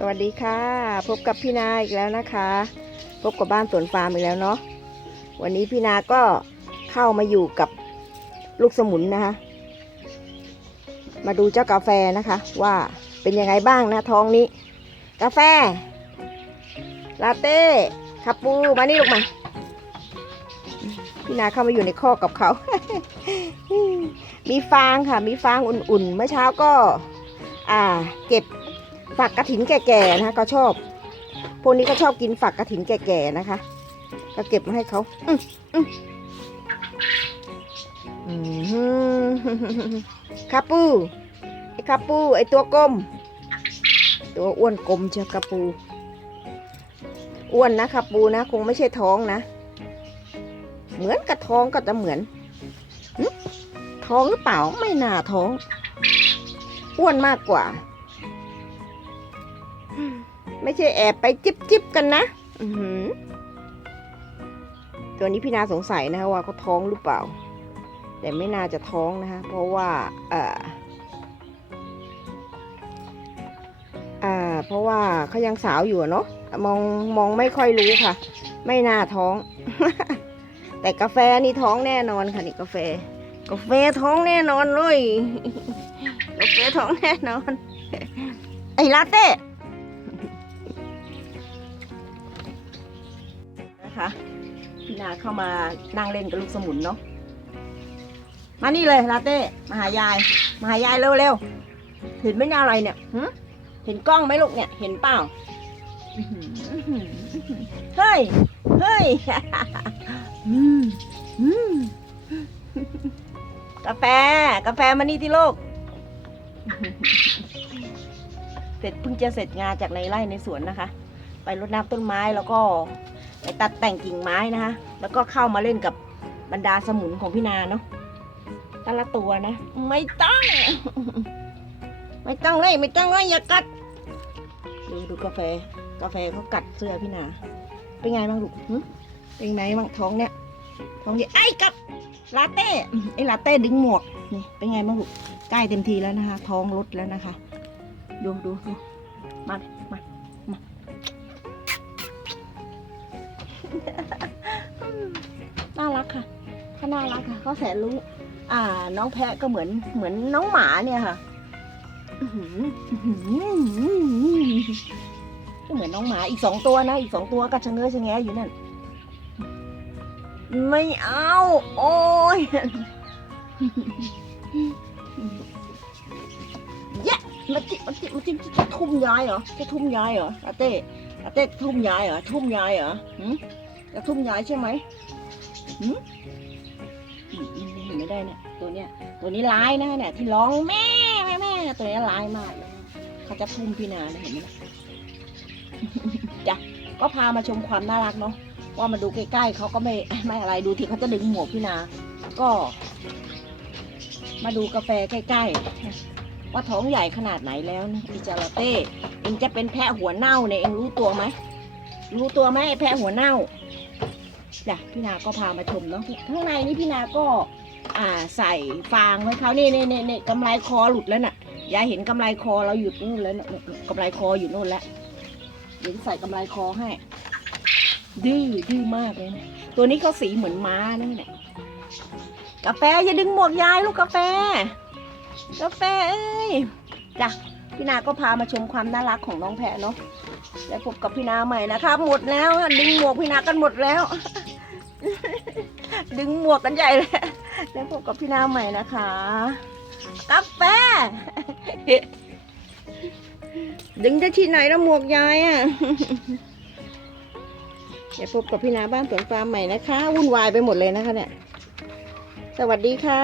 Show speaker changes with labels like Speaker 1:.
Speaker 1: สวัสดีค่ะ พบกับพี่นาอีกแล้วนะคะ พบกับบ้านสวนฟาร์มอีกแล้วเนาะวันนี้พี่นาก็เข้ามาอยู่กับลูกสมุนนะคะ มาดูเจ้ากาแฟนะคะ ว่าเป็นยังไงบ้างนะท้องนี้ กาแฟ ลาเต้คาปูมานี่ลูกมาพี่นาเข้ามาอยู่ในข้อกกับเขา มีฟางค่ะ มีฟางอุ่นๆ เมื่อเช้าก็ อ่า เก็บ ฝักกระถินแก่ๆนะคะก็ชอบ พวกนี้ก็ชอบกินฝักกระถินแก่ๆนะคะ ก็เก็บมาให้เขาอืมอืมอืมคาปูไอ้คาปูไอ้ตัวกลม ตัวอ้วนกลมเชียวคาปู อ้วนนะคาปูนะ คงไม่ใช่ท้องนะ เหมือนกับท้องก็จะเหมือนท้องหรือเปล่าไม่น่าท้อง อ้วนมากกว่า ไม่ใช่แอบไปจิบจิบกันนะอือหือตัวนี้พี่นาสงสัยนะคะว่าเขาท้องหรือเปล่า แต่ไม่น่าจะท้องนะคะเพราะว่าเอ่ออ่า เพราะว่าเขายังสาวอยู่เนาะมองมองไม่ค่อยรู้ค่ะ ไม่น่าท้อง แต่กาแฟนี่ท้องแน่นอนค่ะนี่กาแฟ กาแฟท้องแน่นอนเลยกาแฟท้องแน่นอน ไอ้ลาเต้ นะคะพี่นาเข้ามานั่งเล่นกับลูกสมุนเนาะมานี่เลยลาเต้มาหายาย มาหายายเร็วๆเห็นไหมเนี่ยอะไรเนี่ยหเห็นกล้องไหมลูกเนี่ย เห็นเปล่าเฮ้ยเฮ้ยกาแฟ กาแฟมานี่ที่โลก เสร็จเพิ่งจะเสร็จงานจากในไร่ในสวนนะคะ ไปรดน้ำต้นไม้แล้วก็ไปตัดแต่งกิ่งไม้นะคะ แล้วก็เข้ามาเล่นกับบรรดาสมุนของพี่นาเนาะแต่ละตัวนะ ไม่ต้อง ไม่ต้องเลยไม่ต้องเลยอย่ากัด ดูดูกาแฟ กาแฟเขากัดเสื้อพี่นา เป็นไงบ้างลูกเป็นไงบ้างท้องเนี่ย ท้องเนี่ยไอ้กับลาเต้ไอ้ลาเต้ดึงหมวกนี่เป็นไงบ้างลูกใกล้เต็มทีแล้วนะคะ ท้องลดแล้วนะคะ ดูดูดูมามามาน่ารักค่ะเขาน่ารักค่ะเขาแสนรู้อ่า น้องแพะก็เหมือนเหมือนน้องหมาเนี่ยค่ะก็เหมือนน้องหมาอีกสองตัวนะ อีกสองตัวก็ชะเง้อชะแงอยู่นั่น ไม่เอา โอ้ย มาจิมาจิมาจิจะทุ่มยายเหรอ จะทุ่มยายเหรออาเต้อาเต้ทุ่มยายเหรอ ทุ่มยายเหรอหืมจะทุ่มยายใช่ไหมหืมไม่ได้เนี่ยตัวเนี้ย ตัวนี้ร้ายนะเนี่ยที่ร้องแม่แม่แม่ตัวนี้ร้ายมากเลยเขาจะทุ่มพี่นาเนี่ยเห็นไหมจ้ะก็พามาชมความน่ารักเนาะว่ามาดูใกล้ๆเขาก็ไม่ไม่อะไรดูที่เขาจะดึงหมวกพี่นา ก็ มาดูกาแฟใกล้ๆ ว่าท้องใหญ่ขนาดไหนแล้วนะอิจาราเต้เองจะเป็นแพะหัวเน่าเนี่ยเองรู้ตัวไหมรู้ตัวไหมไอ้แพะหัวเน่าจ้ะพี่นาก็พามาชมเนาะข้างในนี่พี่นาก็อ่าใส่ฟางไว้เขานี่นี่นี่นี่กำไรคอหลุดแล้วน่ะยายเห็นกำไรคอเราอยู่นู่นแล้วน่ะกำไรคออยู่นู่นแล้วเดี๋ยวใส่กำไรคอให้ ดื้อดื้อมากเลยนะตัวนี้เขาสีเหมือนม้านะเนี่ยกาแฟอย่าดึงหมวกยายลูกกาแฟ กาแฟเอ้ยจ้ะพี่นาก็พามาชมความน่ารักของน้องแพะเนาะแล้วพบกับพี่นาใหม่นะครับหมดแล้วดึงหมวกพี่นากันหมดแล้ว ดึงหมวกกันใหญ่เลยแล้วพบกับพี่นาใหม่นะคะ กาแฟ ดึงได้ที่ไหนแล้วหมวกยายอะเดี๋ยวพบกับพี่นาบ้านสวนฟาร์มใหม่นะคะวุ่นวายไปหมดเลยนะคะเนี่ย สวัสดีค่ะ